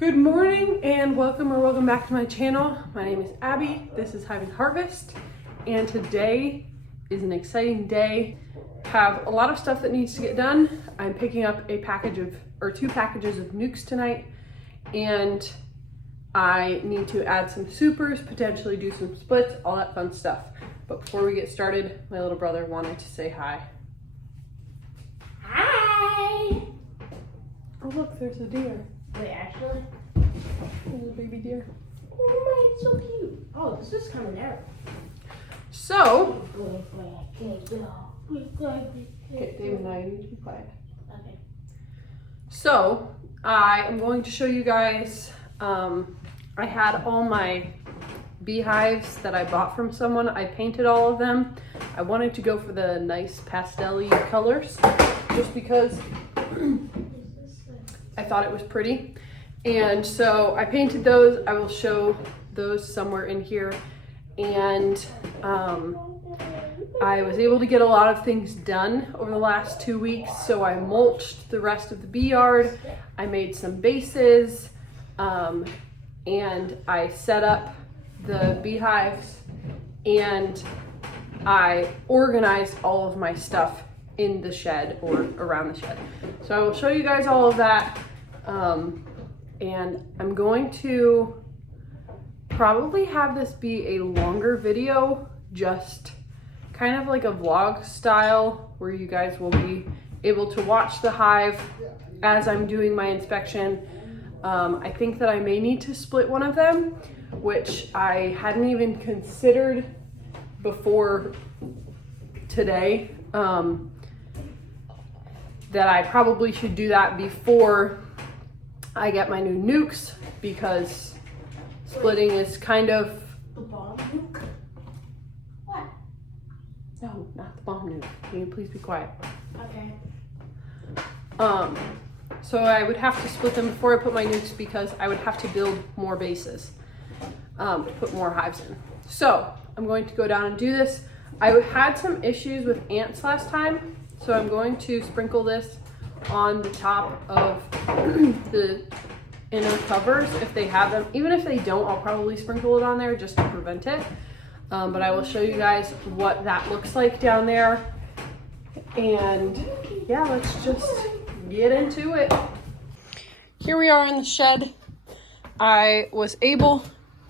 Good morning and welcome back to my channel. My name is Abby. This is Hive and Harvest, and today is an exciting day. Have a lot of stuff that needs to get done. I'm picking up two packages of nucs tonight, and I need to add some supers, potentially do some splits, all that fun stuff. But before we get started, my little brother wanted to say hi. Hi! Oh look, there's a deer. Wait, actually? There's a baby deer. Oh my, it's so cute. Oh, this is kind of narrow. So, Okay, okay, David, now you need to be quiet. Okay. So, I am going to show you guys, I had all my beehives that I bought from someone. I painted all of them. I wanted to go for the nice pastel-y colors just because I thought it was pretty. And so I painted those. I will show those somewhere in here. And I was able to get a lot of things done over the last 2 weeks. So I mulched the rest of the bee yard. I made some bases, and I set up the beehives, and I organized all of my stuff in the shed or around the shed. So I will show you guys all of that. And I'm going to probably have this be a longer video, just kind of like a vlog style, where you guys will be able to watch the hive as I'm doing my inspection. I think that I may need to split one of them, which I hadn't even considered before today, that I probably should do that before I get my new nucs, because splitting is kind of... The bomb nuke? What? No, not the bomb nuke. Can you please be quiet? Okay. So I would have to split them before I put my nucs, because I would have to build more bases, to put more hives in. So I'm going to go down and do this. I had some issues with ants last time, so I'm going to sprinkle this on the top of the inner covers if they have them. Even if they don't, I'll probably sprinkle it on there just to prevent it. But I will show you guys what that looks like down there. And yeah, let's just get into it. Here we are in the shed. I was able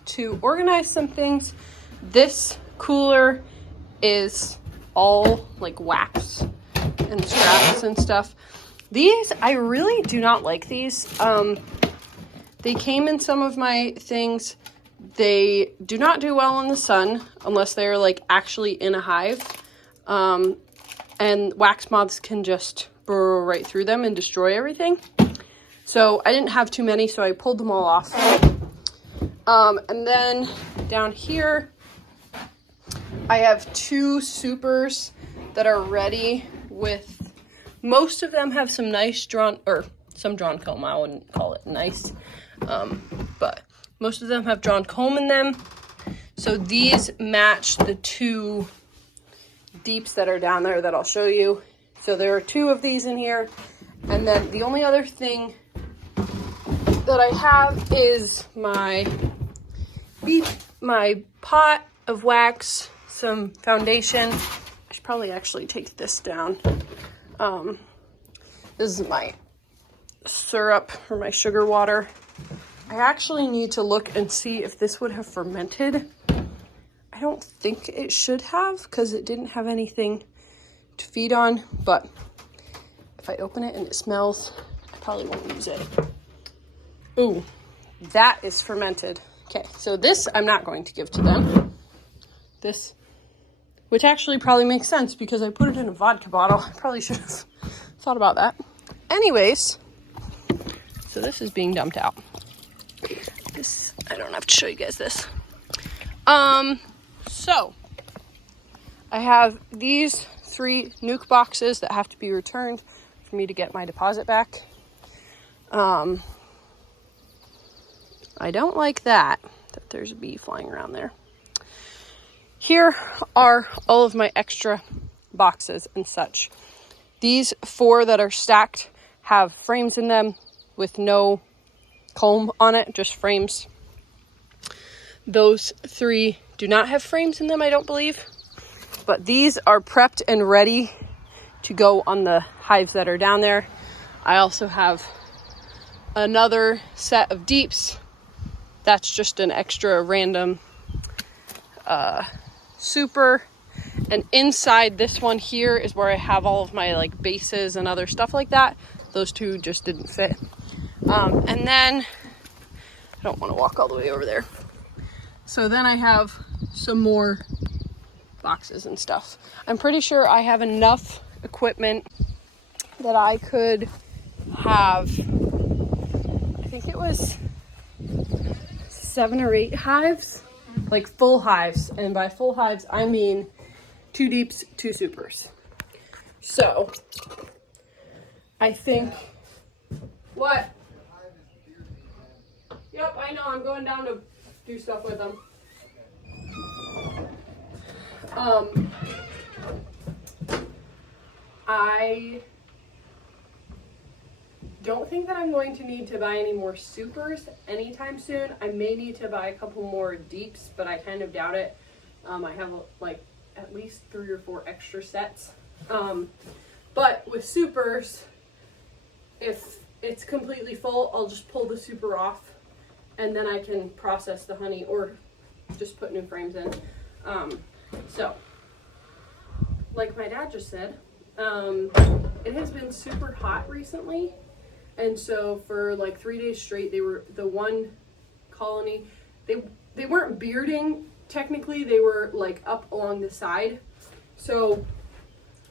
to organize some things. This cooler is all like wax and scraps and stuff. These, I really do not like these. They came in some of my things. They do not do well in the sun unless they're like actually in a hive. And wax moths can just burrow right through them and destroy everything. So I didn't have too many, so I pulled them all off. And then down here, I have 2 supers that are ready with... Most of them have some nice drawn comb. I wouldn't call it nice, but most of them have drawn comb in them. So these match the 2 deeps that are down there that I'll show you. So there are 2 of these in here. And then the only other thing that I have is my pot of wax, some foundation. I should probably actually take this down. This is my syrup or my sugar water. I actually need to look and see if this would have fermented. I don't think it should have, because it didn't have anything to feed on, but if I open it and it smells, I probably won't use it. Ooh, that is fermented. Okay, so this I'm not going to give to them. This, which actually probably makes sense because I put it in a vodka bottle. I probably should have thought about that. Anyways, so this is being dumped out. This, I don't have to show you guys this. So I have these 3 nuc boxes that have to be returned for me to get my deposit back. I don't like that there's a bee flying around there. Here are all of my extra boxes and such. These 4 that are stacked have frames in them with no comb on it, just frames. Those 3 do not have frames in them, I don't believe. But these are prepped and ready to go on the hives that are down there. I also have another set of deeps. That's just an extra random super. And inside this one here is where I have all of my like bases and other stuff like that. Those 2 just didn't fit. And then I don't want to walk all the way over there. So then I have some more boxes and stuff. I'm pretty sure I have enough equipment that I could have, I think it was 7 or 8 hives, like full hives. And by full hives, I mean 2 deeps, 2 supers. So I think, what? Yep, I know, I'm going down to do stuff with them. I don't think that I'm going to need to buy any more supers anytime soon. I may need to buy a couple more deeps, but I kind of doubt it. I have like at least 3 or 4 extra sets. But with supers, if it's completely full, I'll just pull the super off and then I can process the honey or just put new frames in. So, like my dad just said, it has been super hot recently. And so for like 3 days straight, they were the one colony, they weren't bearding technically, they were like up along the side. So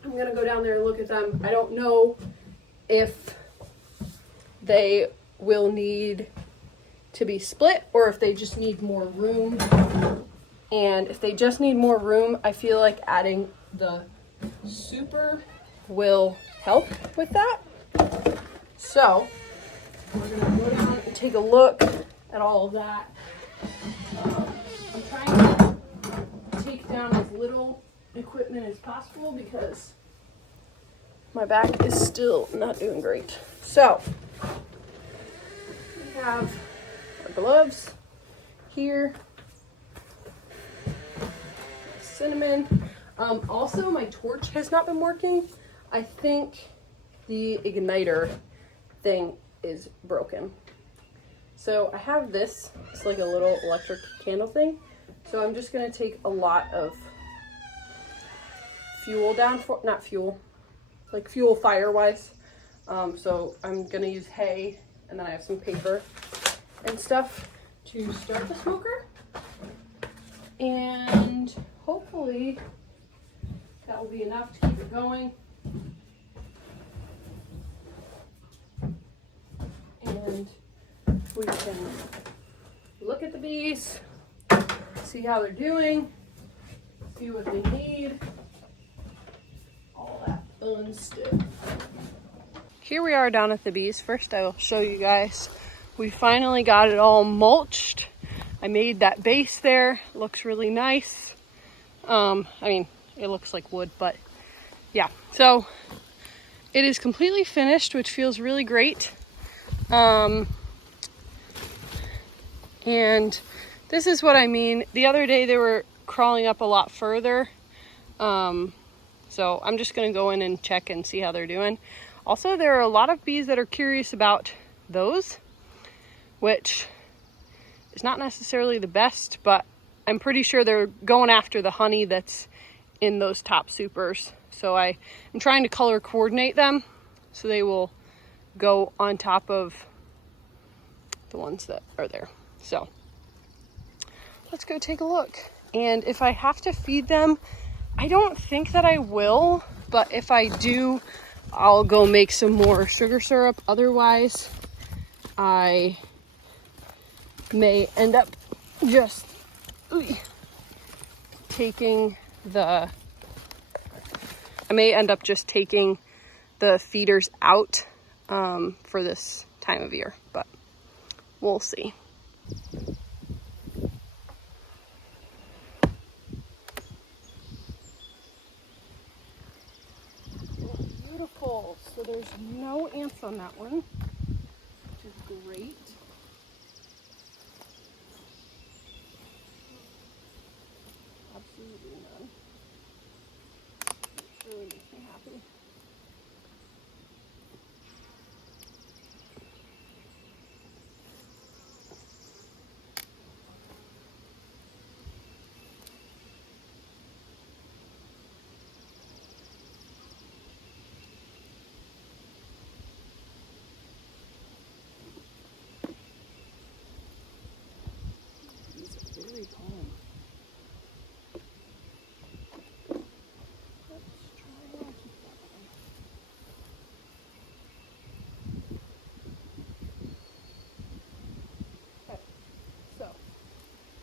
I'm gonna go down there and look at them. I don't know if they will need to be split or if they just need more room. And if they just need more room, I feel like adding the super will help with that. So we're gonna go down and take a look at all of that. I'm trying to take down as little equipment as possible because my back is still not doing great. So we have our gloves here, cinnamon. Also, my torch has not been working. I think the igniter thing is broken. So I have this. It's like a little electric candle thing. So I'm just gonna take a lot of fuel down for, not fuel, like fuel fire-wise. So I'm gonna use hay, and then I have some paper and stuff to start the smoker. And hopefully that will be enough to keep it going. And we can look at the bees, see how they're doing, see what they need, all that fun stuff. Here we are down at the bees. First I will show you guys. We finally got it all mulched. I made that base there. Looks really nice. I mean, it looks like wood, but yeah. So it is completely finished, which feels really great. And this is what I mean. The other day they were crawling up a lot further. So I'm just gonna go in and check and see how they're doing. Also, there are a lot of bees that are curious about those, which is not necessarily the best, but I'm pretty sure they're going after the honey that's in those top supers. So I am trying to color coordinate them so they will go on top of the ones that are there. So let's go take a look. And if I have to feed them, I don't think that I will, but if I do, I'll go make some more sugar syrup. Otherwise, I may end up just taking the feeders out for this time of year, but we'll see. Beautiful. So there's no ants on that one, which is great.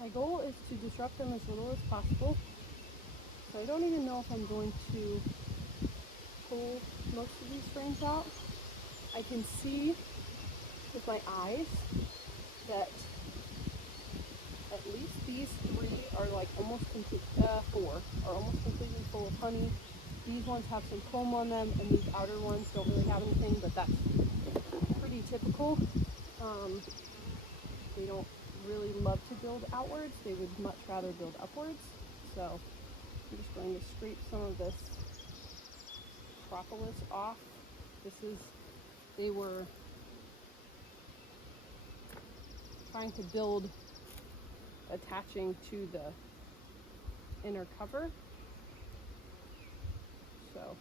my goal is to disrupt them as little as possible. So I don't even know if I'm going to pull most of these frames out. I can see with my eyes that at least these three are like almost complete, four are almost completely full of honey. These ones have some comb on them, and these outer ones don't really have anything, but that's pretty typical. They don't really love to build outwards. They would much rather build upwards. So I'm just going to scrape some of this propolis off. They were trying to build attaching to the inner cover. So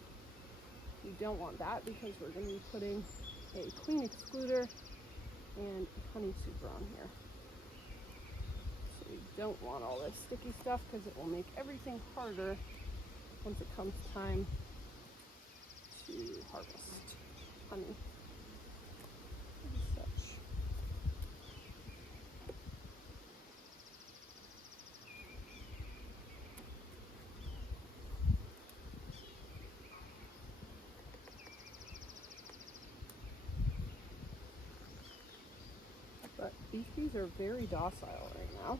we don't want that because we're going to be putting a queen excluder and honey super on here. So we don't want all this sticky stuff because it will make everything harder once it comes time to harvest honey and such. But these bees are very docile right now,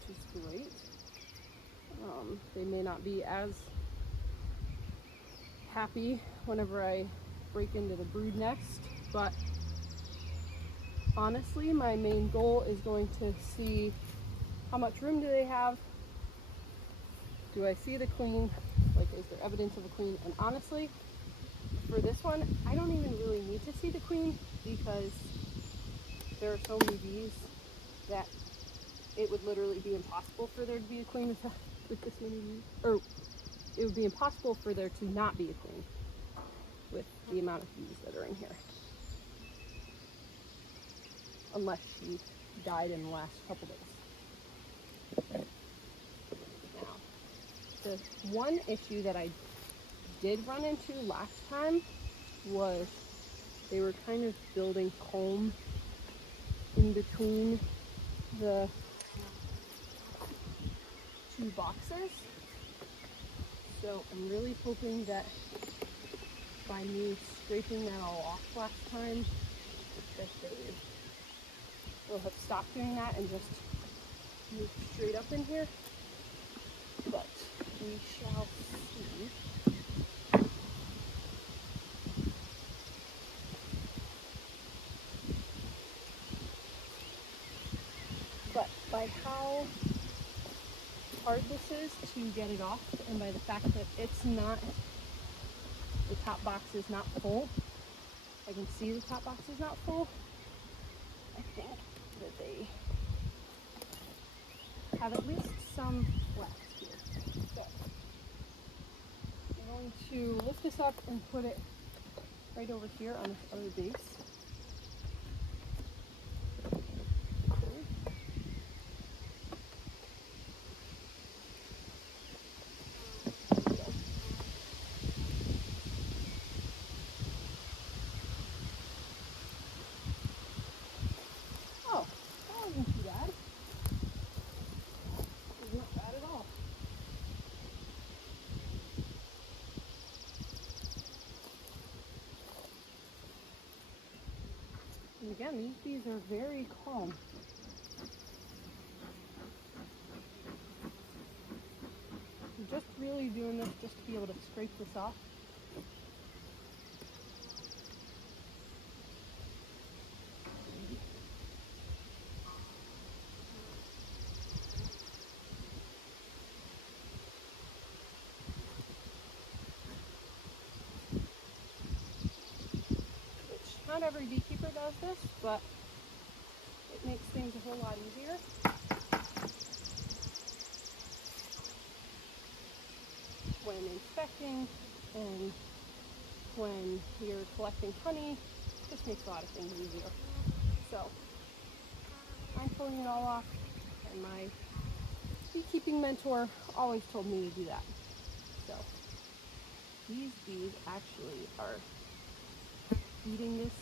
which is great. They may not be as happy whenever I break into the brood nest, but honestly, my main goal is going to see how much room do they have. Do I see the queen? Like, is there evidence of a queen? And honestly, for this one, I don't even really need to see the queen because there are so many bees that it would literally be impossible for there to be a queen with this many bees. Or it would be impossible for there to not be a queen with the amount of bees that are in here. Unless she died in the last couple days. Now, the one issue that I did run into last time was they were kind of building comb in between the two boxes. So I'm really hoping that by me scraping that all off last time, that they will have stopped doing that and just moved straight up in here. But we shall see. But by how hard this is to get it off, and by the fact that it's not, the top box is not full, I can see the top box is not full, I think that they have at least some left here. So I'm going to lift this up and put it right over here on this other base. Oh, that wasn't too bad. It was not bad at all. And again, these bees are very calm. I'm just really doing this just to be able to scrape this off. Which not every beekeeper does this, but it makes things a whole lot easier. When inspecting and when you're collecting honey, it just makes a lot of things easier. So I'm pulling it all off, and my beekeeping mentor always told me to do that. So these bees actually are eating this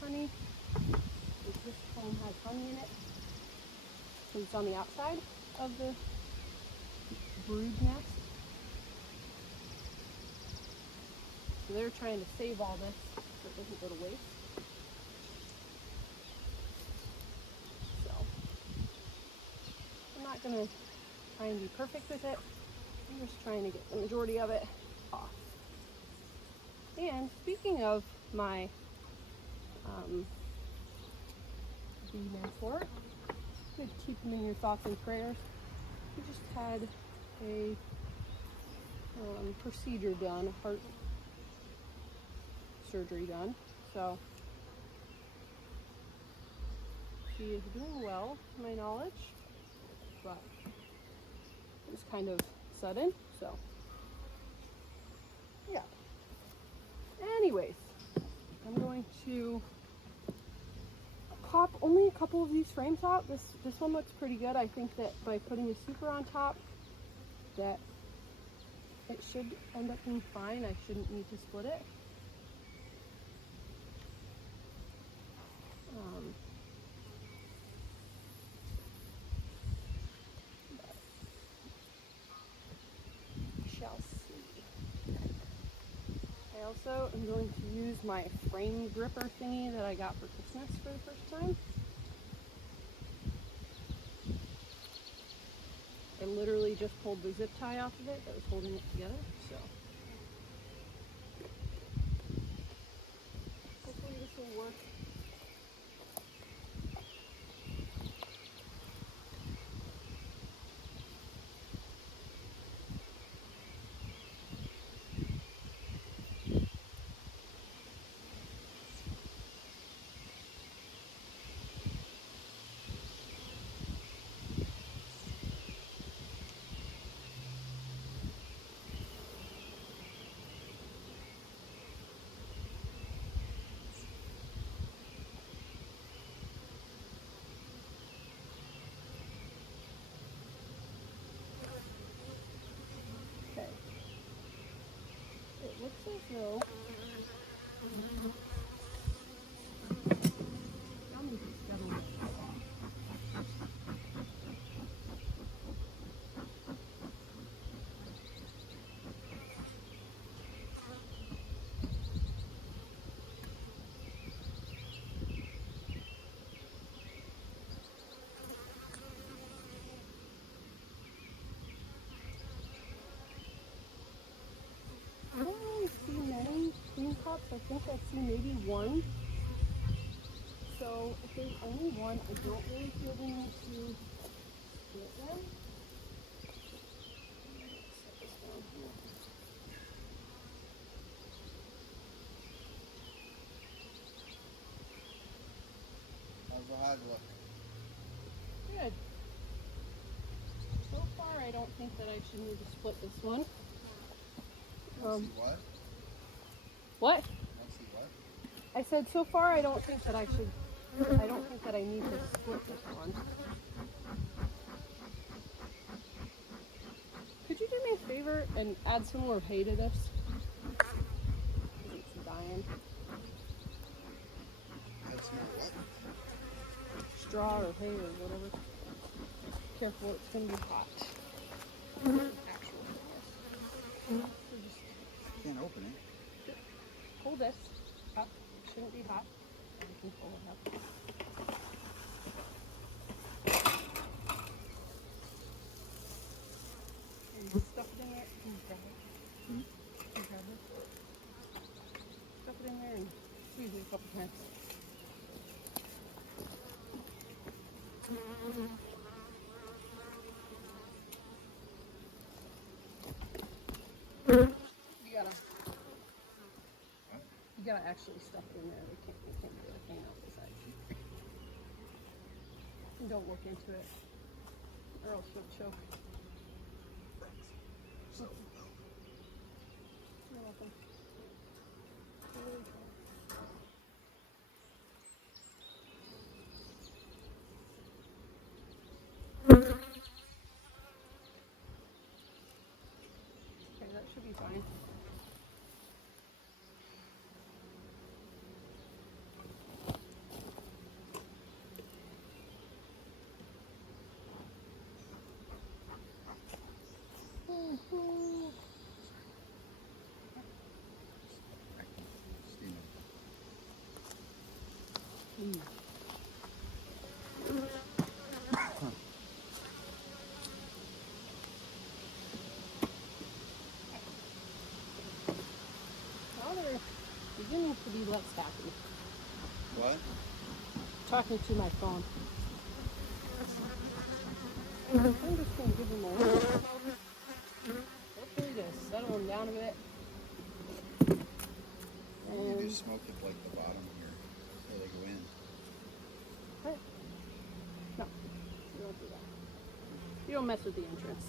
honey. This comb has honey in it. because it's on the outside of the brood nest. So they're trying to save all this so it doesn't go to waste. So I'm not going to try and be perfect with it. I'm just trying to get the majority of it off. And speaking of my bee mentor, good to keep them in your thoughts and prayers. We just had a procedure done, heart surgery done. So she is doing well, to my knowledge, but it was kind of sudden. So yeah. Anyways, I'm going to pop only a couple of these frames out. This one looks pretty good. I think that by putting a super on top, that it should end up being fine. I shouldn't need to split it. Shall see. I also am going to use my frame gripper thingy that I got for Christmas for the first time. I literally just pulled the zip tie off of it that was holding it together, so hopefully this will work. Okay. It looks as though I don't really see many queen cups. I think I see maybe one. So if there's only one, I don't really feel the need to split them. Set this down here. How's the hive look? Good. So far, I don't think that I should need to split this one. See what? What? Want to see what? I said so far I don't think that I should. I don't think that I need to split this one. Could you do me a favor and add some more hay to this? It's dying. Add some more what? Straw or hay or whatever. Careful, it's gonna be hot. Actual furnace. So just Can't open it. pull this up. It shouldn't be hot. And you can pull it up. And you stuff it in there. Can you grab it? Can you grab it? Stuff it in there and squeeze it a couple times. You gotta actually stuff it in there. You can't do it hanging out the side. And don't look into it, or else you'll choke. So, You're welcome. Okay, that should be fine. Steaming. Now they're beginning to be less happy. What? Talking to my phone. I'm just going to give them a little. Hopefully to settle them down a bit. You And just smoke it like the bottom here, so they go in. what? No, you don't do that. You don't mess with the entrance.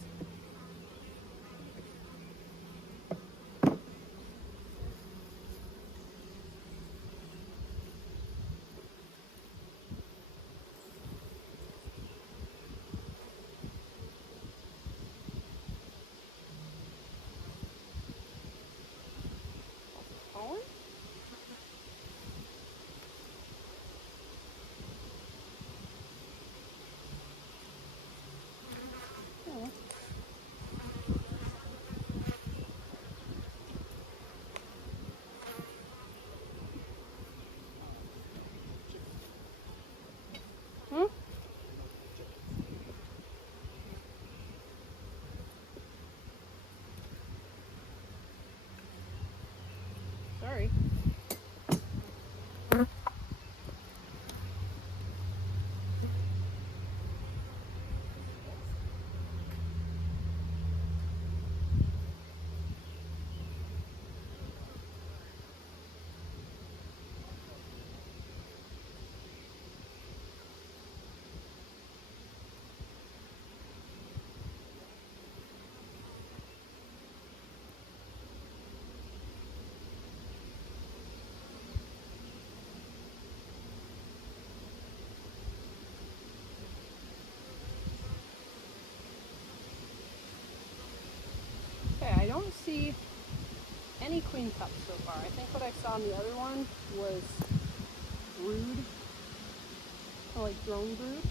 Pollen? Oh. Hmm? Sorry. Okay, I don't see any queen cups so far. I think what I saw in the other one was brood, kind of like drone brood.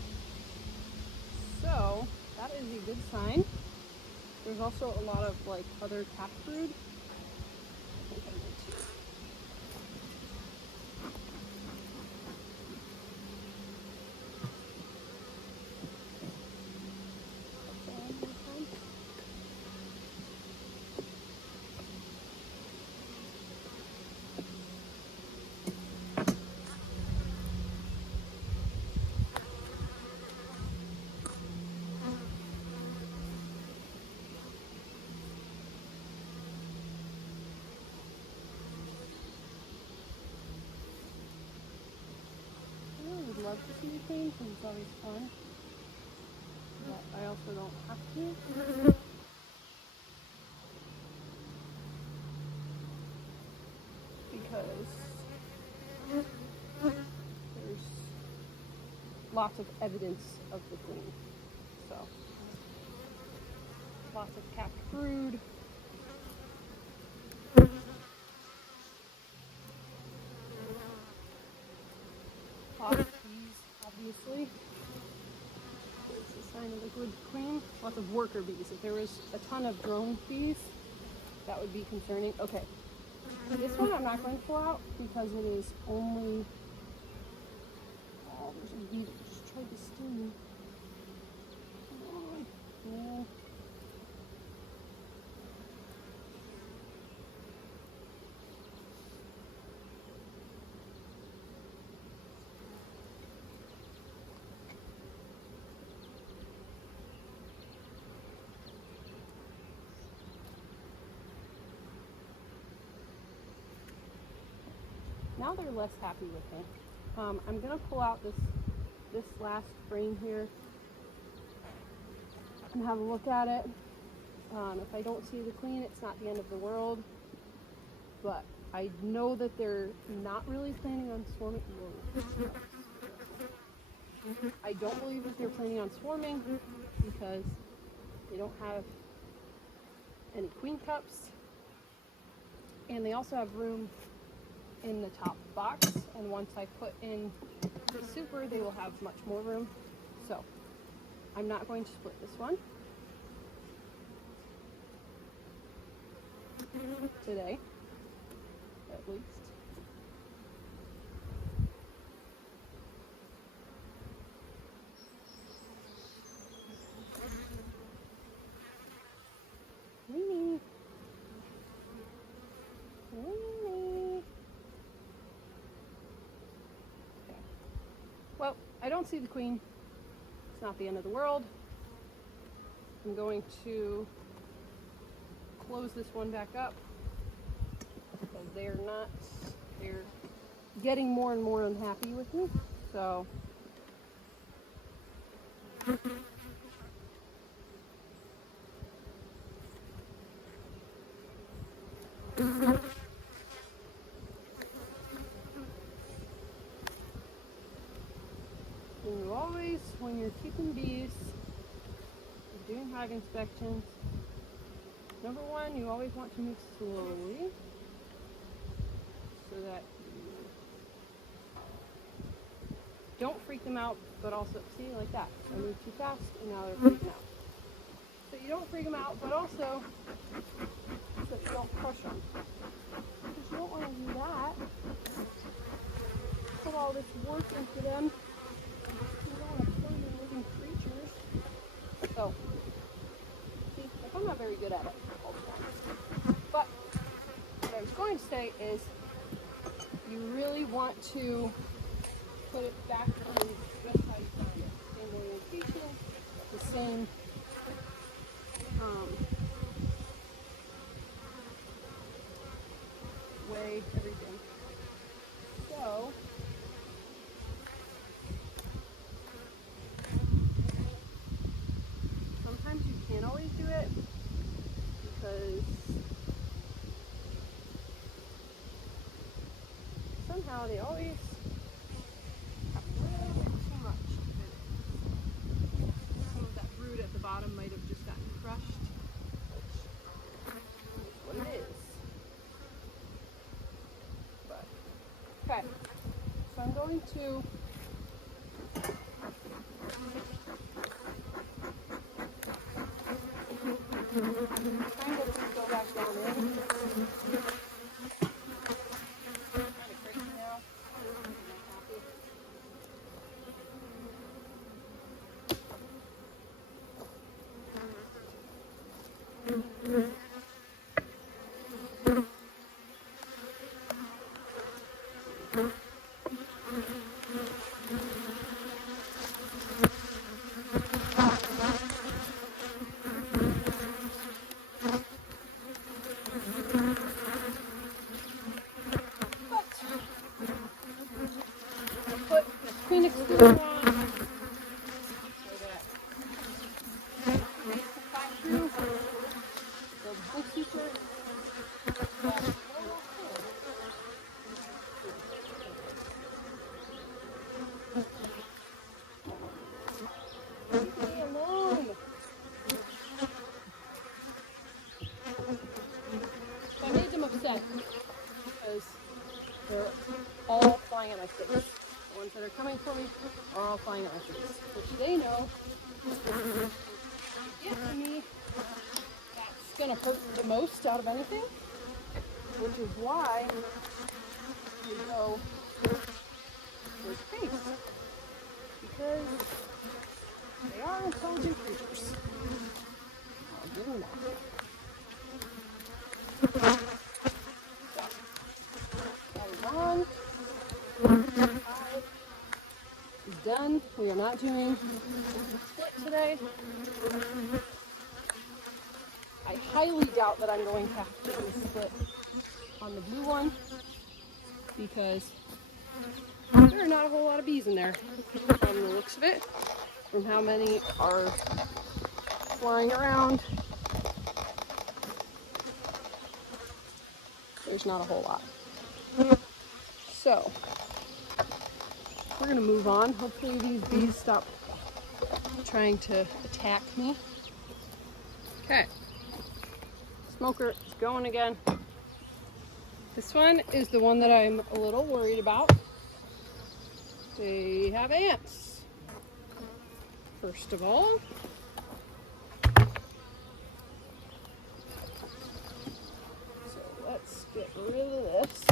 So that is a good sign. There's also a lot of like other calf brood. I think I did too. I would love to see the queen because it's always fun, but I also don't have to. Because there's lots of evidence of the queen. So, lots of capped brood. Lots of bees, obviously. There's a sign of a good queen. Lots of worker bees. If there was a ton of drone bees, that would be concerning. Okay, this one I'm not going to pull out because it is only. Oh, there's a bee that just tried to sting me. Come on, man. Now they're less happy with me. I'm gonna pull out this last frame here and have a look at it. If I don't see the queen, it's not the end of the world. But I know that they're not really planning on swarming. Whoa. I don't believe that they're planning on swarming because they don't have any queen cups, and they also have room in the top box, and once I put in the super, they will have much more room. So I'm not going to split this one. today, at least. Weenie. Weenie. Okay. Well, I don't see the queen. It's not the end of the world. I'm going to close this one back up because they're getting more and more unhappy with me. So and you always, when you're keeping bees, you're doing hive inspections, number one, you always want to move slowly so that you don't freak them out, but also, see, like that. I moved too fast and now they're freaking out. So you don't freak them out, but also so that you don't crush them. Because you don't want to do that. Put all this work into them. You don't want to kill your living creatures. So, see, like I'm not very good at it all the time. But what I was going to say is you really want to put it back on just how you found it. Same orientation, the same way, everything. So, sometimes you can't always do it because somehow they always have a little bit too much to finish. Some of that brood at the bottom might have just gotten crushed, which is what it is. But, okay, so I'm going to kind of go back down in. Kind of crazy now. I'm not happy. Put the queen excluder on so that bees can fly through. Build a big suture. Leave me alone. So I made them upset because they're all flying at my face. The ones that are coming for me are all flying at my face, which they know get to me, that's going to hurt the most out of anything, which is why we go with face, because they are intelligent creatures. I'll give them that. That is on. Hive is done. We are not doing split today. I highly doubt that I'm going to have to do a split on the blue one because there are not a whole lot of bees in there from the looks of it, from how many are flying around. There's not a whole lot. So, we're going to move on. Hopefully these bees stop trying to attack me. Okay. Smoker is going again. This one is the one that I'm a little worried about. They have ants. First of all, rid of this.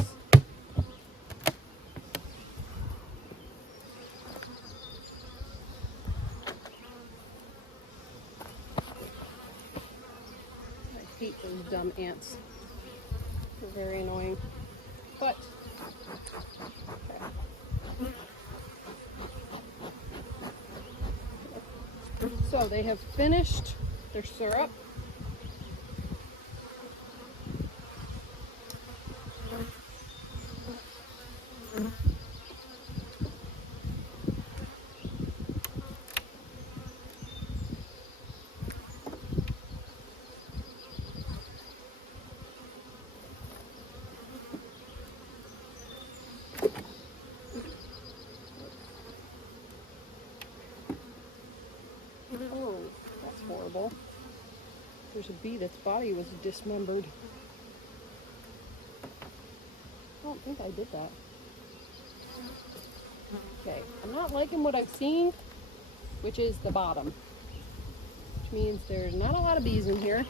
I hate those dumb ants. They're very annoying. But, okay. So they have finished their syrup. Oh, that's horrible. There's a bee that's body was dismembered. I don't think I did that. Okay, I'm not liking what I've seen, which is the bottom. Which means there's not a lot of bees in here.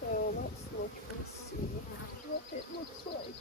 So let's look and see what it looks like.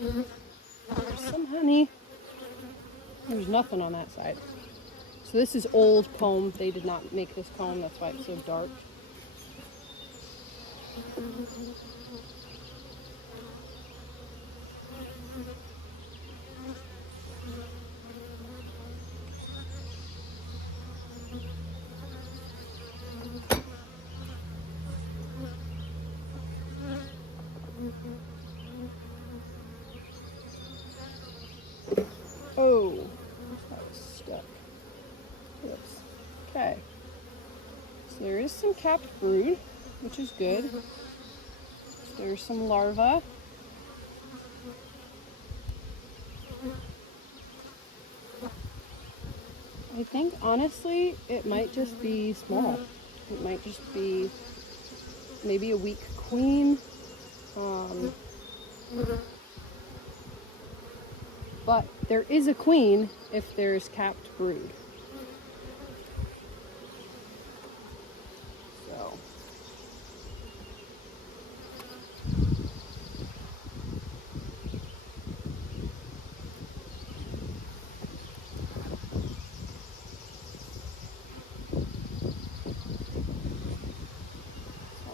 There's some honey. There's nothing on that side. So this is old comb. They did not make this comb. That's why it's so dark. Oh, that was stuck. Whoops. Okay. So there is some capped brood, which is good. There's some larvae. I think honestly it might just be small. It might just be maybe a weak queen. But there is a queen if there's capped brood. So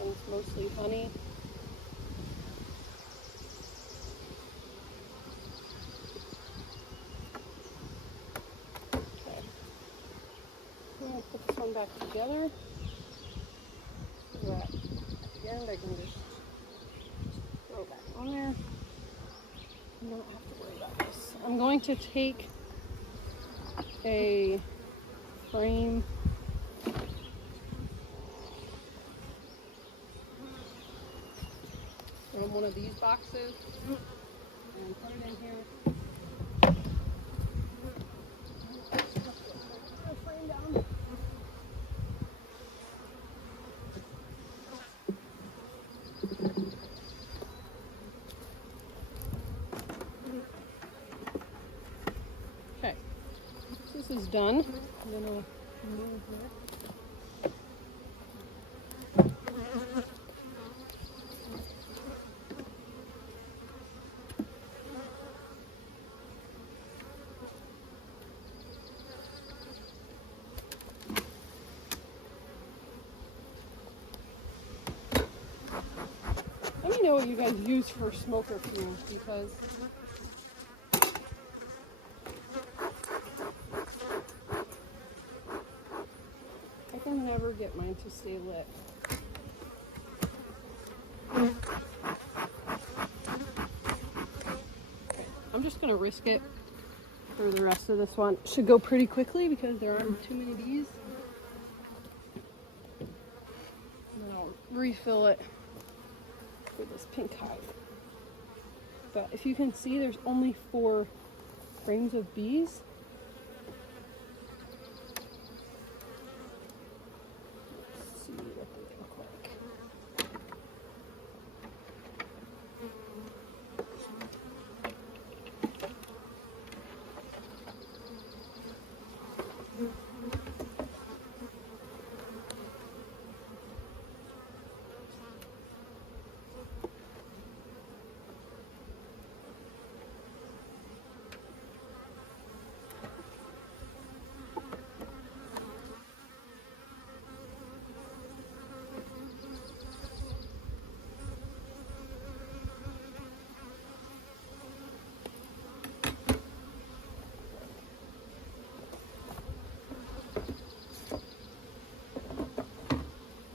this one's mostly honey. Put this one back together. So that at the end I can just throw it back on there. I don't have to worry about this. I'm going to take a frame. From one of these boxes and put it in here. Frame down. Okay, so this is done. I'm gonna move here. what you guys use for smoker fumes because I can never get mine to stay lit. I'm just gonna risk it for the rest of this one. Should go pretty quickly because there aren't too many bees. And then I'll refill it for this pink hive. But if you can see, there's only 4 frames of bees. Let's see what they look like.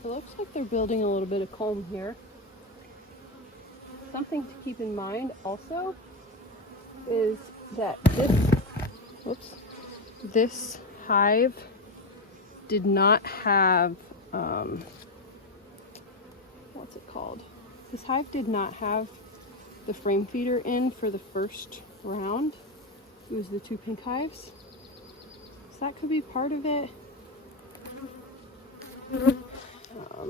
It looks like they're building a little bit of comb here. Something to keep in mind also is that this hive did not have, what's it called? This hive did not have the frame feeder in for the first round. It was the 2 pink hives. So that could be part of it. I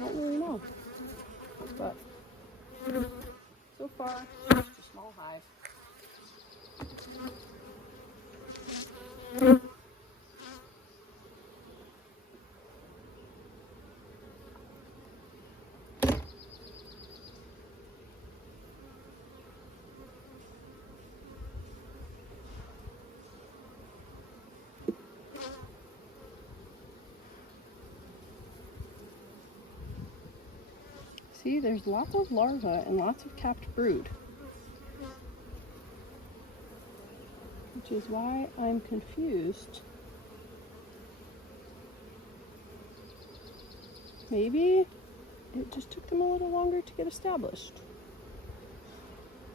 don't really know, but so far, it's just a small hive. See, there's lots of larvae and lots of capped brood, which is why I'm confused. Maybe it just took them a little longer to get established.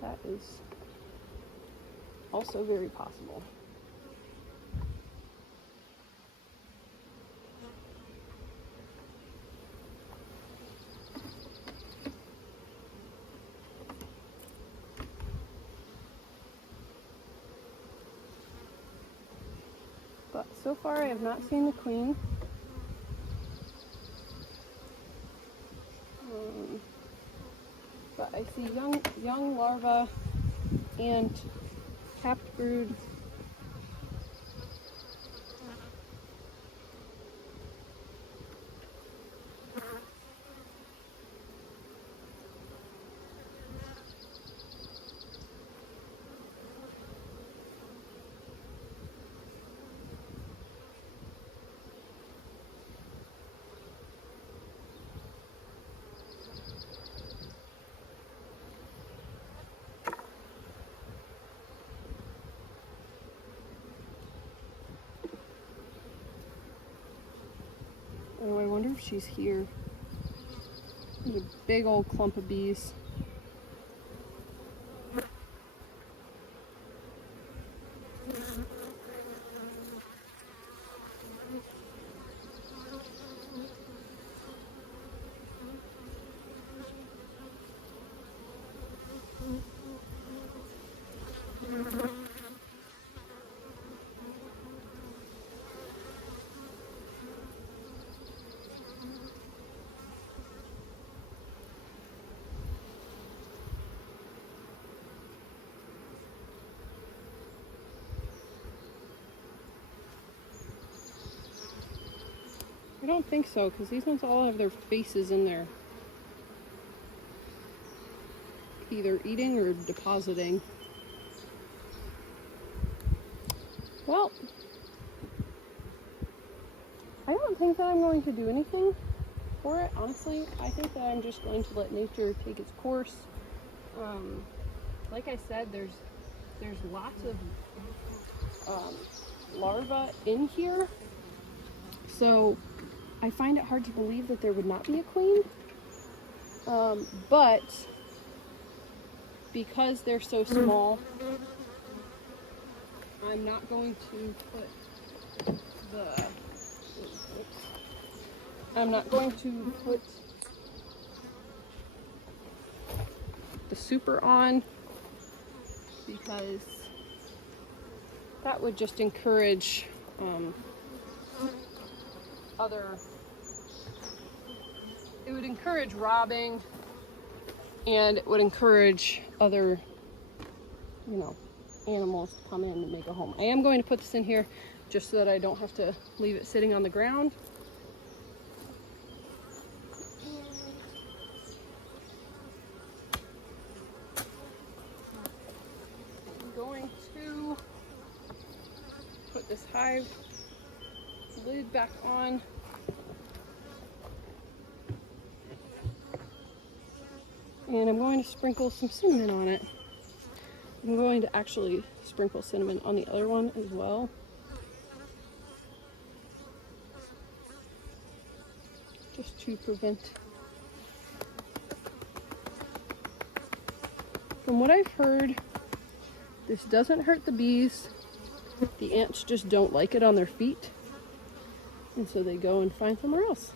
That is also very possible. But so far I have not seen the queen. But I see young larvae and capped brood. Oh, I wonder if she's here. There's a big old clump of bees. I don't think so, because these ones all have their faces in there, either eating or depositing. Well, I don't think that I'm going to do anything for it. Honestly, I think that I'm just going to let nature take its course. Like I said, there's lots of larvae in here, so I find it hard to believe that there would not be a queen. But because they're so small, I'm not going to put the super on, because that would just encourage it would encourage robbing, and it would encourage other, animals to come in and make a home. I am going to put this in here just so that I don't have to leave it sitting on the ground. I'm going to put this hive lid back on. And I'm going to sprinkle some cinnamon on it. I'm going to actually sprinkle cinnamon on the other one as well. Just to prevent. From what I've heard, this doesn't hurt the bees. The ants just don't like it on their feet, and so they go and find somewhere else.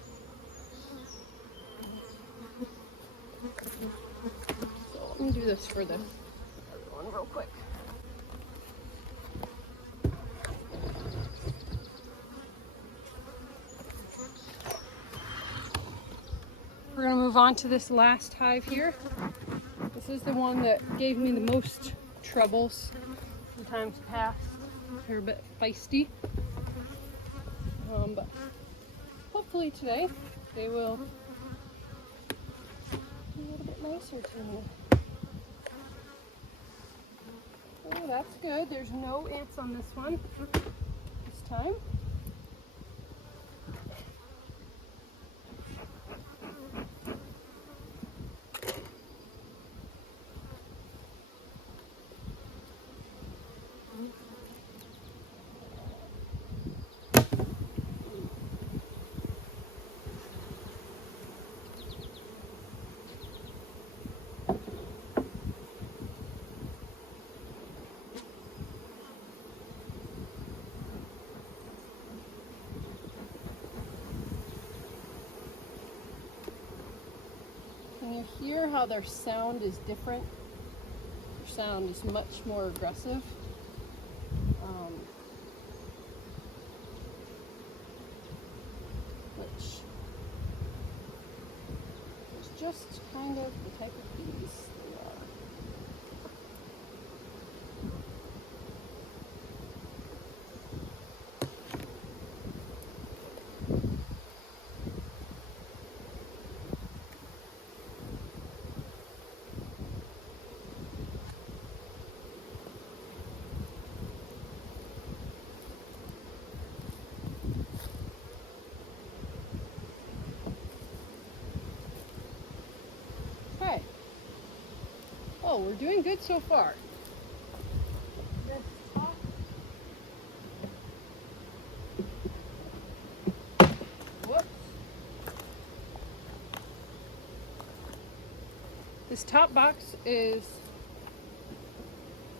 So let me do this for the other one real quick. We're going to move on to this last hive here. This is the one that gave me the most troubles in times past. They're a bit feisty. But hopefully today they will be a little bit nicer to me. Oh, that's good. There's no ants on this one this time. Can you hear how their sound is different? Their sound is much more aggressive. Which is just kind of the type of bees they are. Okay. Oh, we're doing good so far. This top. Whoops. This top box is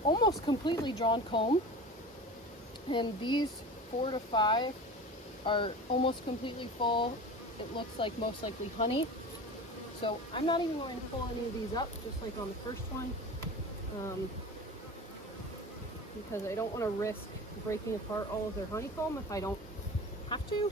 almost completely drawn comb, and these 4 to 5 are almost completely full. It looks like most likely honey. So I'm not even going to pull any of these up, just like on the first one, because I don't want to risk breaking apart all of their honeycomb if I don't have to.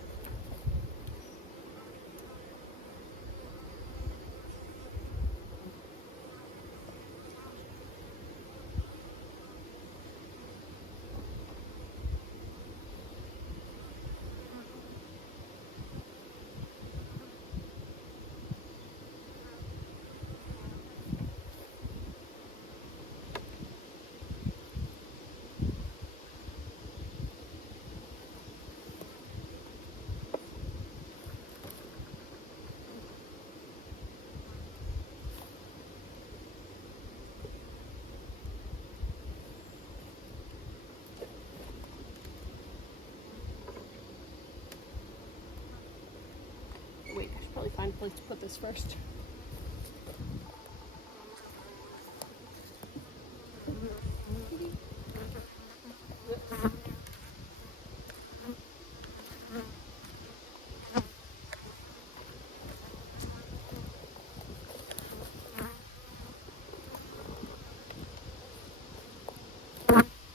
find a place to put this first.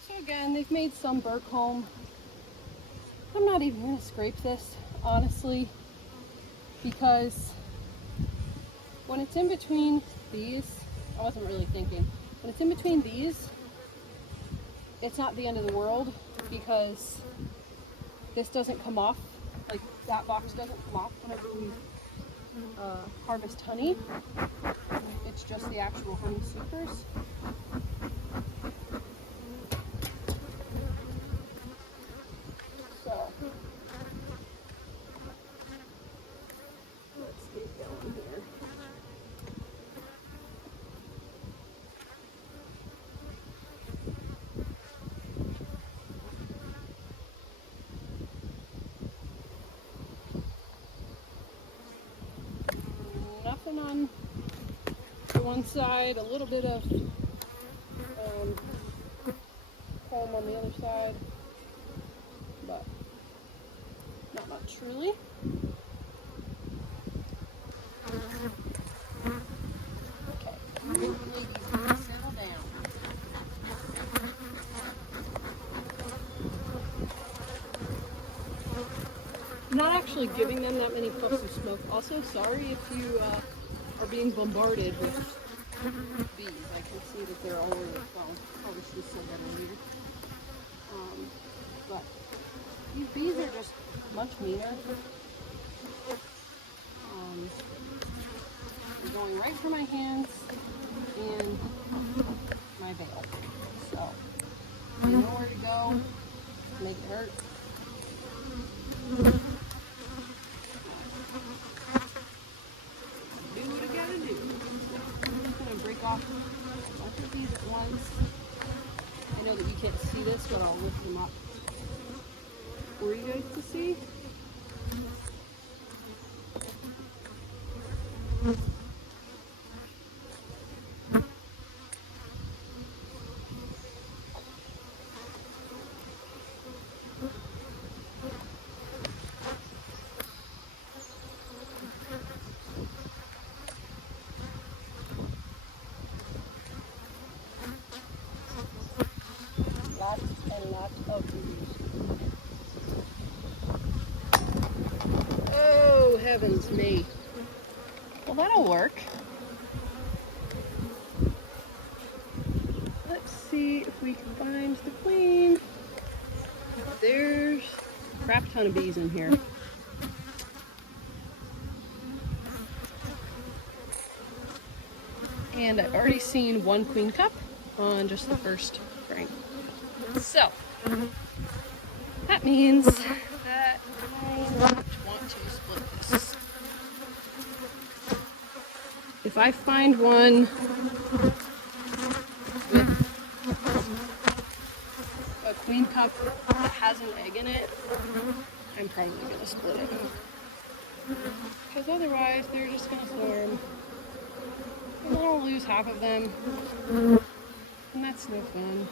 So again, they've made some burr comb. I'm not even going to scrape this, honestly, because when it's in between these, I wasn't really thinking, when it's in between these, it's not the end of the world because this doesn't come off, like that box doesn't come off whenever we harvest honey. It's just the actual honey supers. So let's get going here. Nothing on the one side, a little bit of comb on the other side, but not much really. Okay, ladies, settle down. I'm not actually giving them that many puffs of smoke. Also, sorry if you are being bombarded with bees. I can see that they're all over the phone. Probably should have said that earlier. But these bees are just much meaner. They're going right for my hands and my veil. So, you know where to go to make it hurt. Do what I gotta do. I'm just gonna break off a bunch of these at once. I know that you can't see this, but I'll lift them up for you guys to see. Lots and lots of bees. Oh, heavens me. Well, that'll work. Let's see if we can find the queen. There's a crap ton of bees in here. And I've already seen one queen cup on just the first frame. So, that means that I want to split this. If I find one with a queen cup that has an egg in it, I'm probably going to split it. Because otherwise, they're just going to swarm. And then I'll lose half of them. And that's no fun.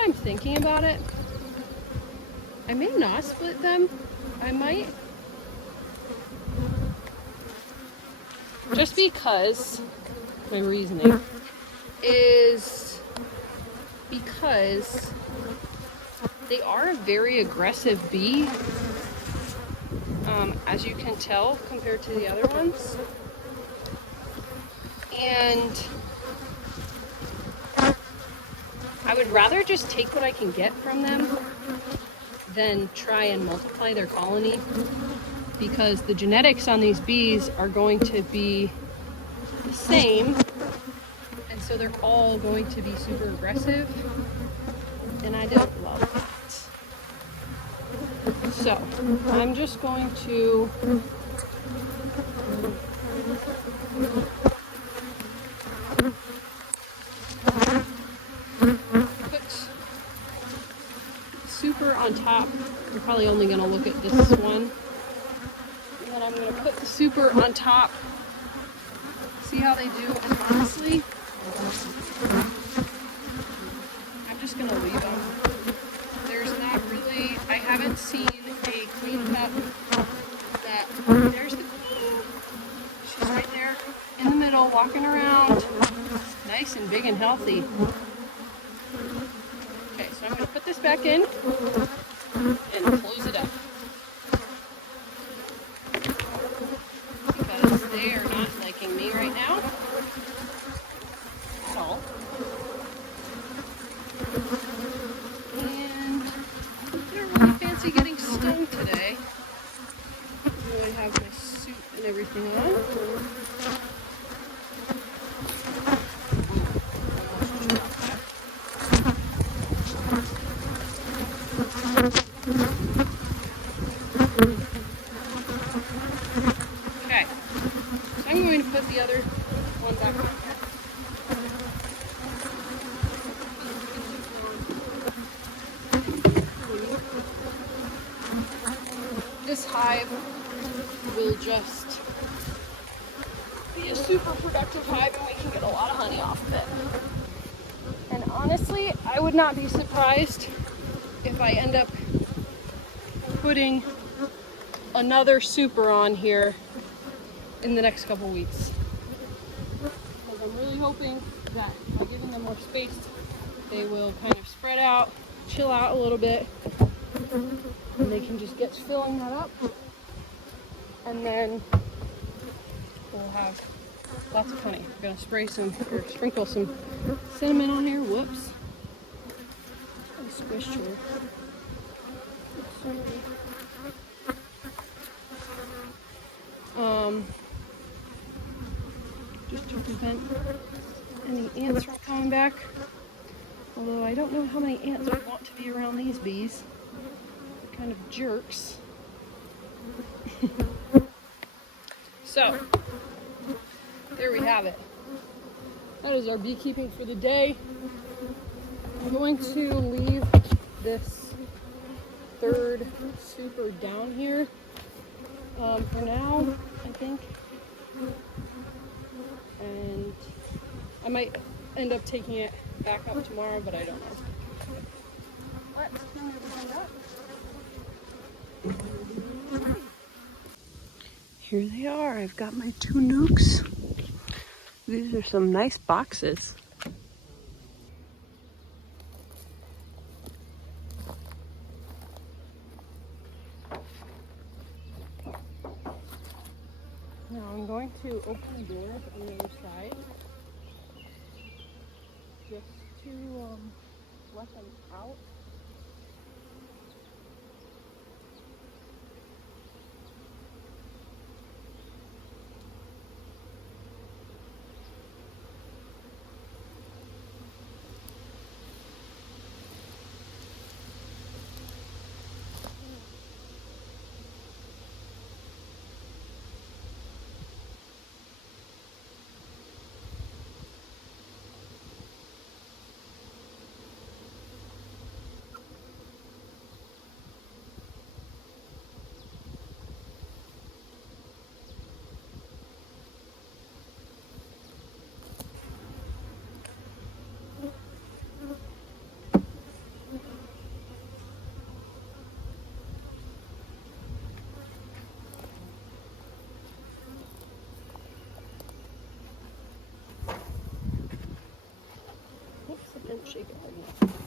that I'm thinking about it, I may not split them. I might. Just because, my reasoning is because they are a very aggressive bee, as you can tell compared to the other ones. And I would rather just take what I can get from them than try and multiply their colony, because the genetics on these bees are going to be the same, and so they're all going to be super aggressive, and I don't love that. So I'm just going to put super on top. I'm probably only going to look at this one, and then I'm going to put the super on top, see how they do. And honestly, I'm just going to leave them. There's not really, I haven't seen a queen cup that, there's the queen. She's right there in the middle, walking around, nice and big and healthy. Okay, so I'm going to put this back in and close it up, because they are not liking me right now at all. And I don't really fancy getting stung today. So I have my suit and everything on. Okay, so I'm going to put the other one back on. This hive will just be a super productive hive, and we can get a lot of honey off of it. And honestly, I would not be surprised if I end up putting another super on here in the next couple weeks. Because I'm really hoping that by giving them more space, they will kind of spread out, chill out a little bit, and they can just get filling that up. And then we'll have lots of honey. I'm gonna sprinkle some cinnamon on here. Whoops. I squished her. Sorry. Just to prevent any ants from coming back. Although I don't know how many ants would want to be around these bees. They're kind of jerks. So, there we have it. That is our beekeeping for the day. I'm going to leave this third super down here for now, I think. And I might end up taking it back up tomorrow, but I don't know. Let's turn everything up. Here they are. I've got my 2 nucs. These are some nice boxes. Now I'm going to open the door on the other side just to let them out. shake it hard enough.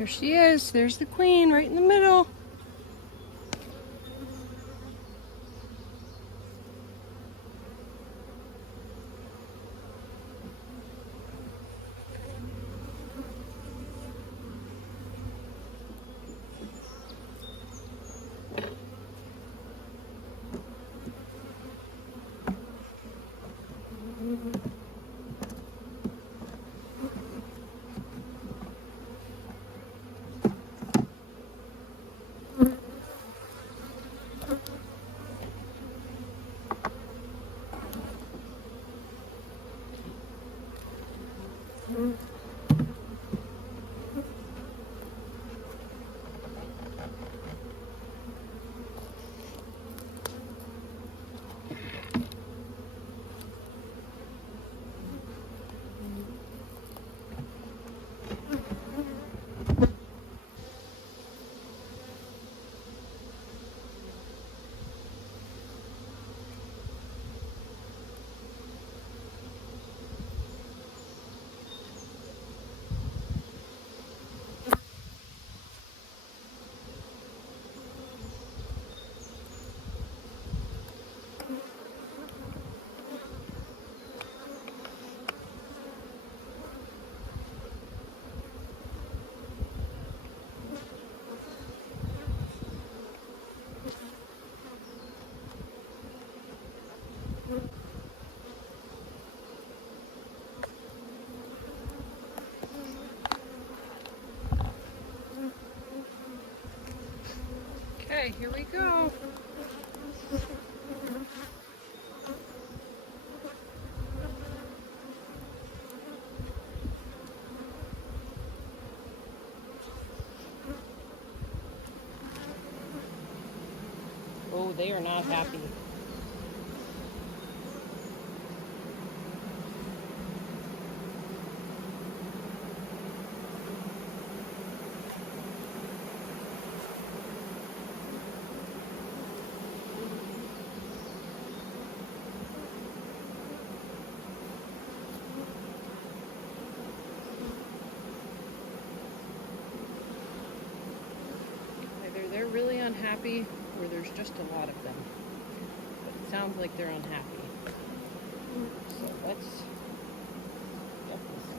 There she is. There's the queen right in the middle. here we go. Oh, they are not happy. Either they're really unhappy or there's just a lot of them. But it sounds like they're unhappy. So let's get this.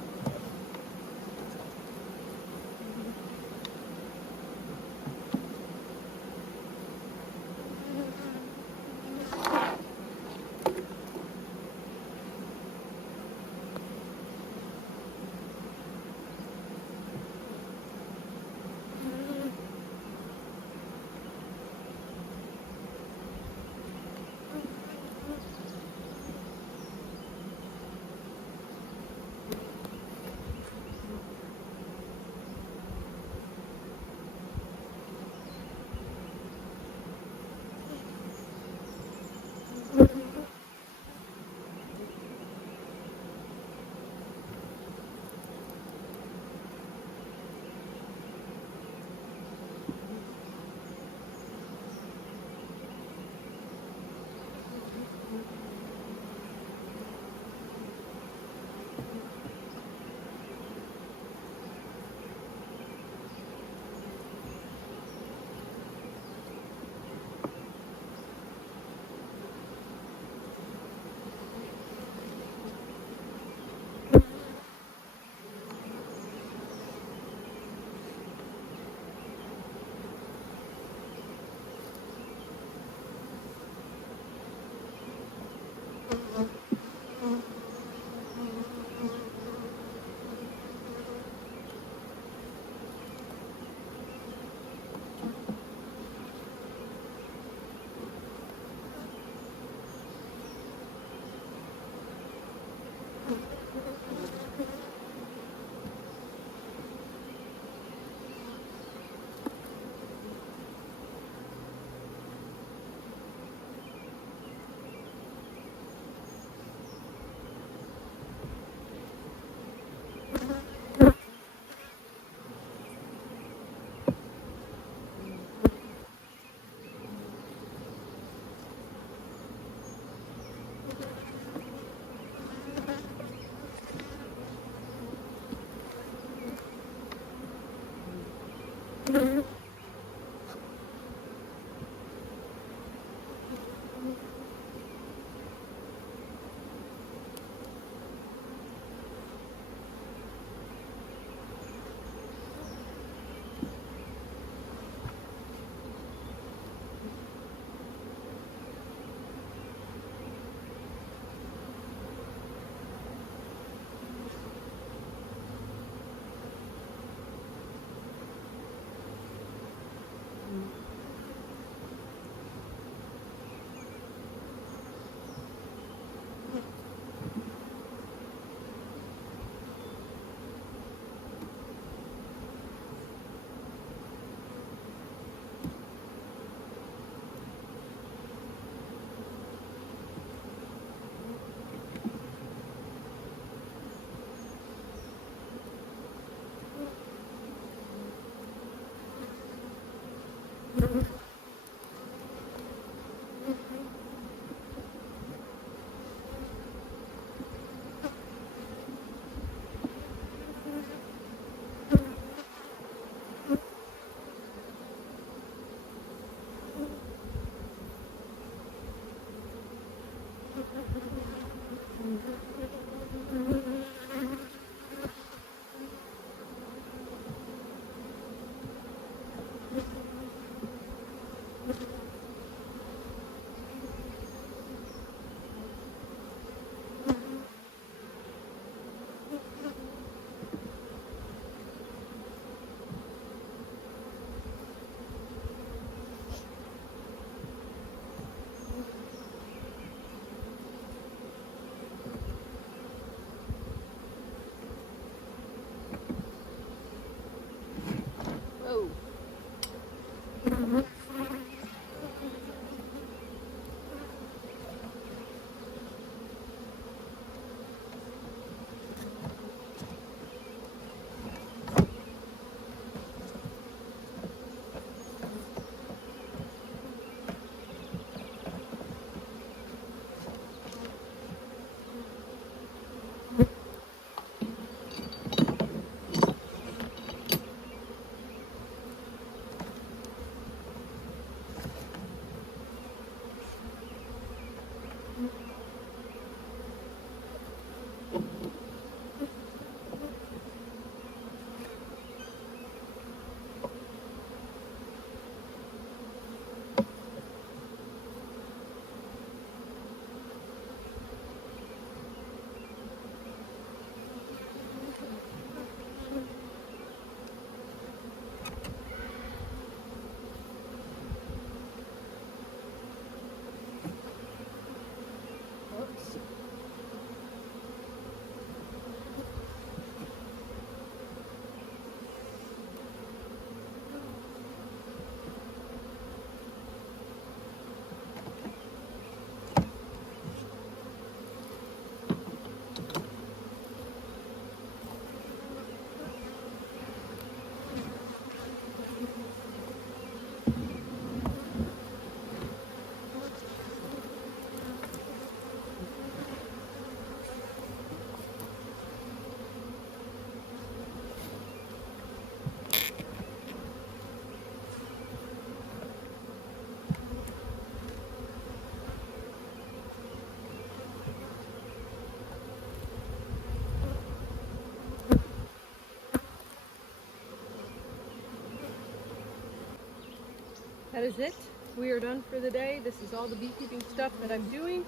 that is it. We are done for the day. This is all the beekeeping stuff that I'm doing.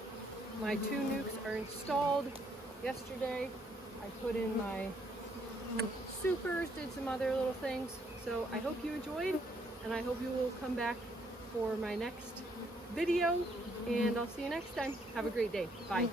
My 2 nucs are installed yesterday. I put in my supers, did some other little things. So I hope you enjoyed, and I hope you will come back for my next video, and I'll see you next time. Have a great day. Bye.